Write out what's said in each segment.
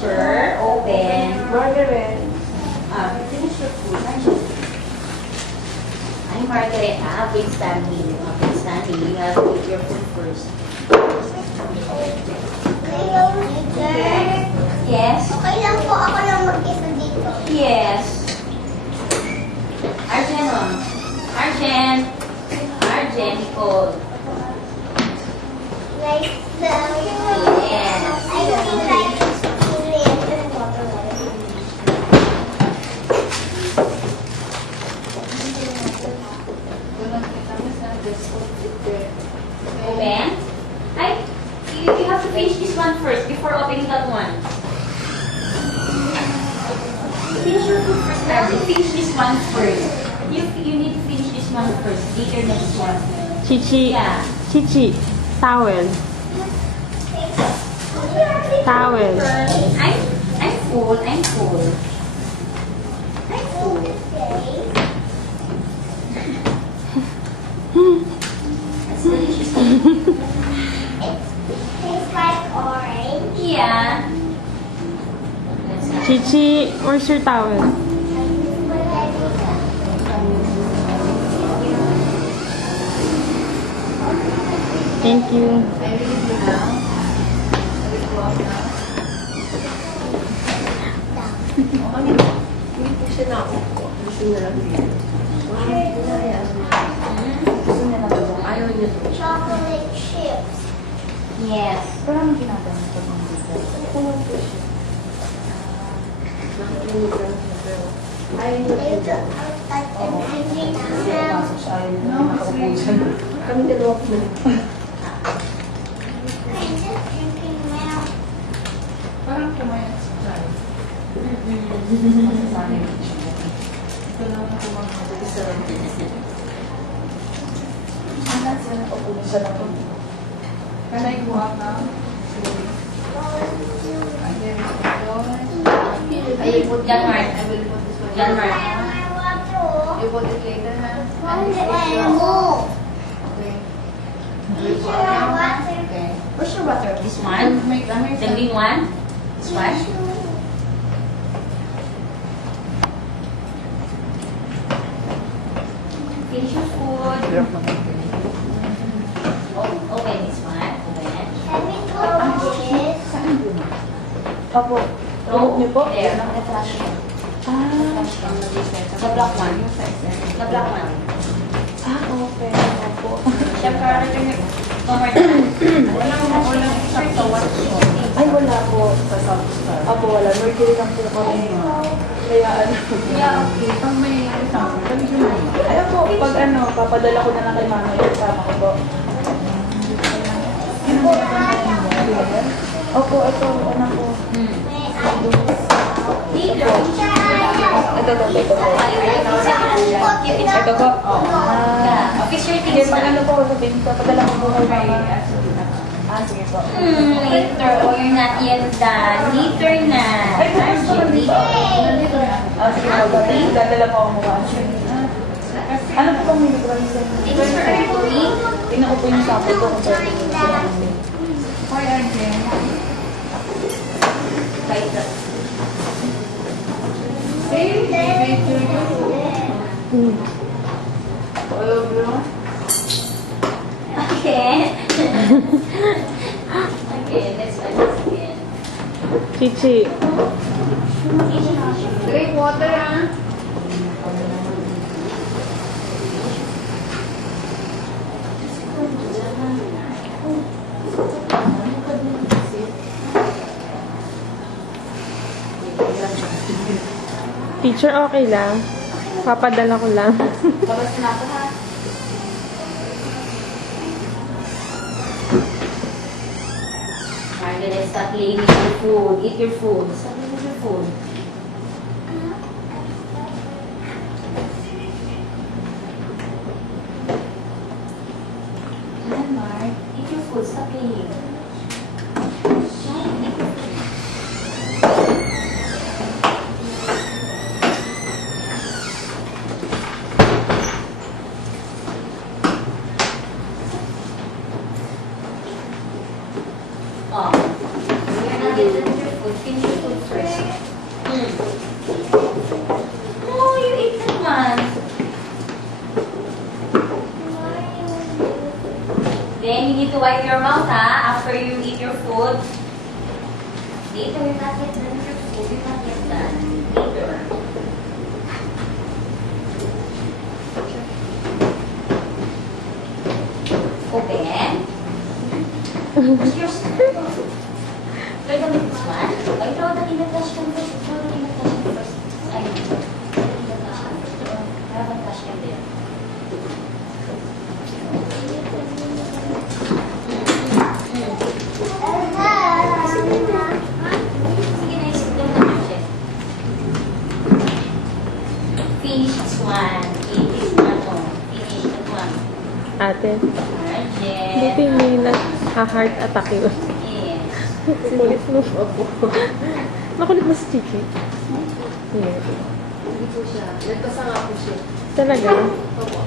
teacher. Open. Margaret. Finish your food. I'm Margaret. Wait, Stanley. Okay, Stanley, you have to eat your food first. Hello, teacher. Yes? Okay lang po ako lang mag-isa dito. Yes. Arjen, Arjen. Arjen, Nicole. Like the... Yes. I really like experience water. Open. You have to finish this one first before opening that one. Finish your food first, Arjen. Finish this one first. You need to finish this one first. Later next one. Chichi. Yeah. Chichi. Towel. Towel. I'm full. I'm full. I'm full. That's delicious. Tastes like orange. Yeah. That's not- Chichi, where's your towel? Thank you. Chocolate chips. Yes. Ito, I'm hungry now. Kami dalawa po. I'm just drinking milk. Parang kumain sa tayo. Ito lang ako mag-isa. Anak siya na ako siya na ako. Kanay kuha ka. I will put John Mark. I will put this one. John Mark. My water. You put it later, ha? Okay. Teacher, my water. Okay. Where's your water? This one. The green one. This one. Finish your food. Oh, open this one. Open. Can we throw this? Opo. Throw. Niyo po? There. Ah. The black one. The black one. Ah, okay. Opo. Siyempre, Tomar na. Walang sakto. Ay, wala po sa South Star. Opo, wala. Mercury lang po ako rin. Kaya ano. Yeah, okay. Pag may isang, ay, opo, pag ano, papadala ko na lang kay mama yung kasama ko po. Opo, ito, anak ko. Dito. Ito po. Ito po. Yeah. Okay, sure, Sige, things pag na. ano po, sabihin ko, padala ko po kay mama. Ah, sige po. Later. Oh, you're not yet done. Later na. Archie, later. Ah, sige po, dadala po ako mukha. Ano po bang milligrams sa It is for Archie. Tingnan ko po yung sample ko kung pwede ko sila. Hi, Arjen. Right. Hey, baby, to you. Hello, bro. Okay. Okay, let's try this again. Chichi. Drink water, ah. Teacher, okay lang. Papadala ko lang. Labas na ako, ha? Margaret, stop playing with your food. Eat your food. Stop playing with your food. Come on, Mark. Eat your food. Stop playing. Oh. get done with your food, finish your food first. Oh, you ate that one. Then you need to wipe your mouth, after you eat your food. Later, you're not yet done with your food. You're not yet done. Later. Open. What's your We're gonna make this one. Why throw that in the trash can first? Throw that in the trash can first. Ay, throw that in the trash can first. Have a trash can there. Sige na, isip doon na siya. Finish this one. Finish one. Oh. Finish that one. Ate, Arjen. buti may nag-heart attack yun. Yes. Kulit mo. Makulit mo si Chichi. Hindi. Hindi po siya. Nagkasanga po siya. Talaga? Opo.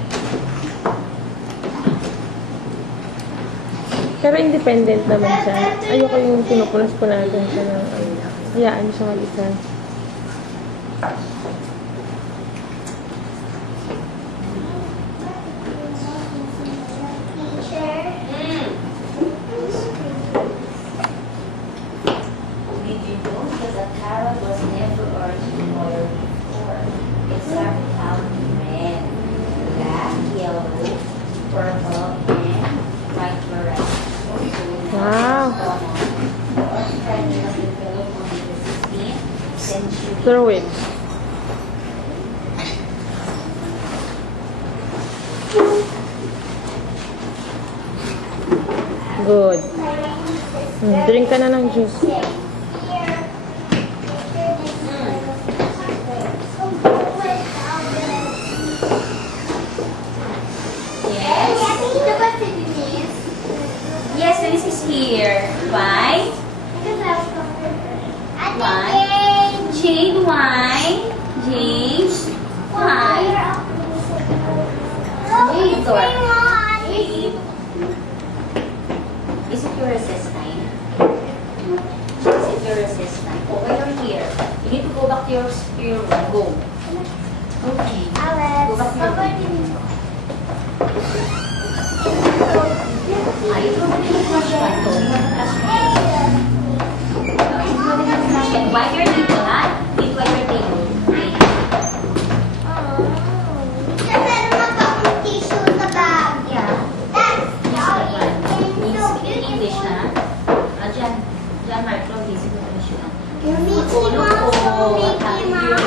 Pero independent naman siya. Ayoko yung pinupunas-punasan siya ng hayaan siya mag-isa. Did you know that a carrot was never originally oil before? It started out red, black, yellow, purple, and white variety. Wow. The orange variety was developed only in the 16th century. Throw it. Good. Drink ka na ng juice. Yes, this is here. Why? Jade, why? Jade, why? Jade, Jade. Is it your recess time? Is it your recess time? Oh, while you're here, you need to go back to your room. Go. Okay. Go back to your room. You throw it in the trash can. Go. You have a trash can. You throw it in the trash can. Wipe your table, ha? Need to wipe your table. Okay. Yeah. English na. Diyan, Marco, busy ko na siya. Your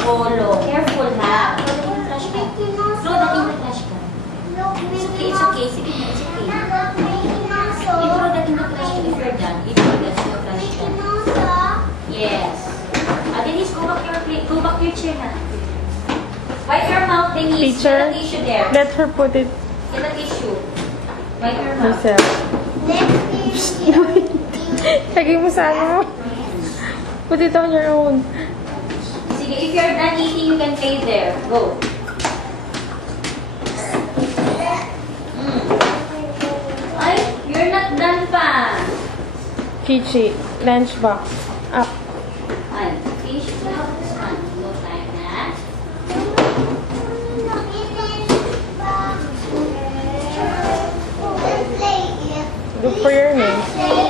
polo. Careful, ha? Throw that in the trash can. Throw that in the trash can. It's okay. Sige na, it's okay. You throw that in the trash can if you're done. You throw that in the trash can. Yes. Denise, go back to your chair na. Wipe your mouth, Denise. Teacher, Get a tissue there. let her put it Get a tissue. Wipe your mouth. herself. Lagay mo sa ano. Put it on your own. Sige, if you're done eating, you can play there. Go. Ay, you're not done pa. Chichi, lunchbox. Up. Ay, finish it out this one. Go like that. Good for your nails.